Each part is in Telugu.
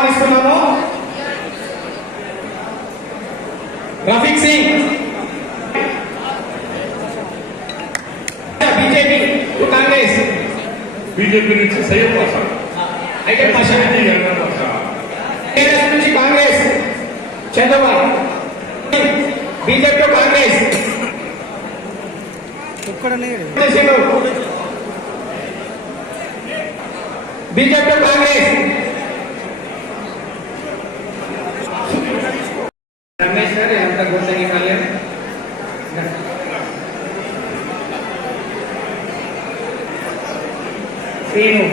ఆహ్వానిస్తున్నాము రఫీక్ సింగ్. బీజేపీ కాంగ్రెస్. బీజేపీ నుంచి సయ్యద్ పాషా. అయితే పాషా. టీఆర్ఎస్ నుంచి కాంగ్రెస్. చంద్రబాబు. బీజేపీ కాంగ్రెస్. బీజేపీ కాంగ్రెస్. రమేష్ గారు ఎంత గుర్తని కళ్యాణ్? శ్రీను.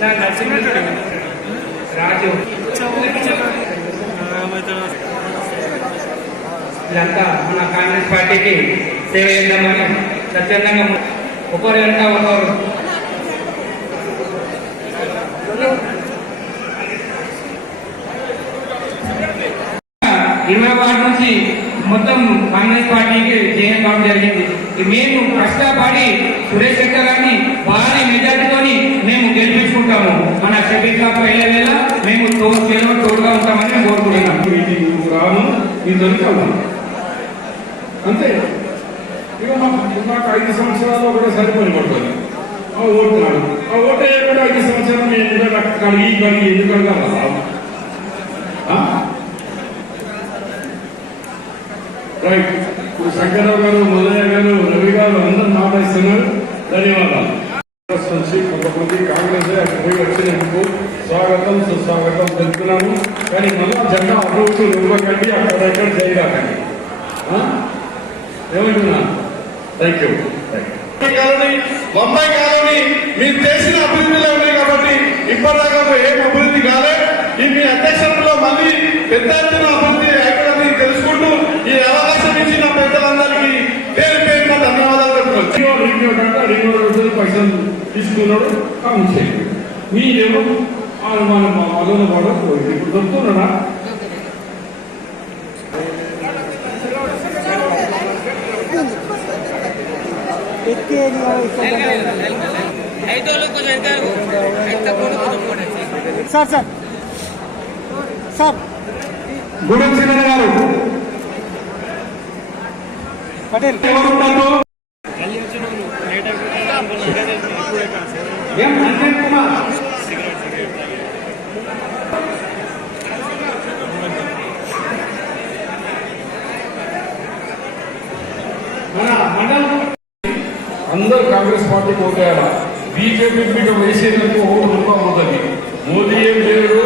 సార్ నరసింహ రాజు. ఇదంతా మన కాంగ్రెస్ పార్టీకి సేవ చేద్దామని స్వచ్ఛందంగా ఒకరు వెంట ఒకరు. ఇరవై వార్డు నుంచి మొత్తం కాంగ్రెస్ పార్టీకి జయం కావడం జరిగింది. మేము కష్టపడి సురేష్ శెట్టర్ గారిని భారీ మెజార్టీతోని మేము గెలిపించుకుంటాము. మన షబీర్ కాపు వెళ్ళే వేళ మేము తోడు తోడుగా ఉంటామని మేము కోరుకుంటున్నాం. రాను అంతే. ఇక మాకు ఐదు సంవత్సరాలు కూడా సరిపోయి పడుతుంది ఆ ఓటు ఆ ఓటు వేయకుండా ఐదు సంవత్సరాలు నేను ఎందుకు నాకు కడిగి కడిగి రైట్ ఇప్పుడు శంకరరావు గారు మొదలయ్య గారు రవి గారు అందరూ మాట్లాడుతున్నారు ధన్యవాదాలు. కాంగ్రెస్ నుంచి కొంతమంది కాంగ్రెస్ పోయి వచ్చినందుకు స్వాగతం సుస్వాగతం తెలుపుతున్నాము. కానీ మళ్ళా జెండా అభివృద్ధి ఇవ్వకండి అక్కడ ఎక్కడ చేయరాకండి? ఏమంటున్నా? Thank you colony Bombay colony మీరు చేసిన అభివృద్ధిలో ఉన్నాయి కాబట్టి ఇప్పటిదాకా ఏం అభివృద్ధి కాలే. ఈ మీ అధ్యక్షతలో మళ్ళీ పెద్ద ఎత్తున అభివృద్ధి ఎక్కడని తెలుసుకుంటూ ఈ పైసలు తీసుకున్నాడు చేయండి మీరేమో అనుమానం అదన పడదు ఇప్పుడు దొరుకుతున్నాడా? Sir sir. Sir. Gudem garu Patel. M Anjan Kumar? అందరూ కాంగ్రెస్ పార్టీకి ఓటేయాల? బీజేపీ మీద వేసేందుకు ఓటు రూపం మోదీ ఏం లేదు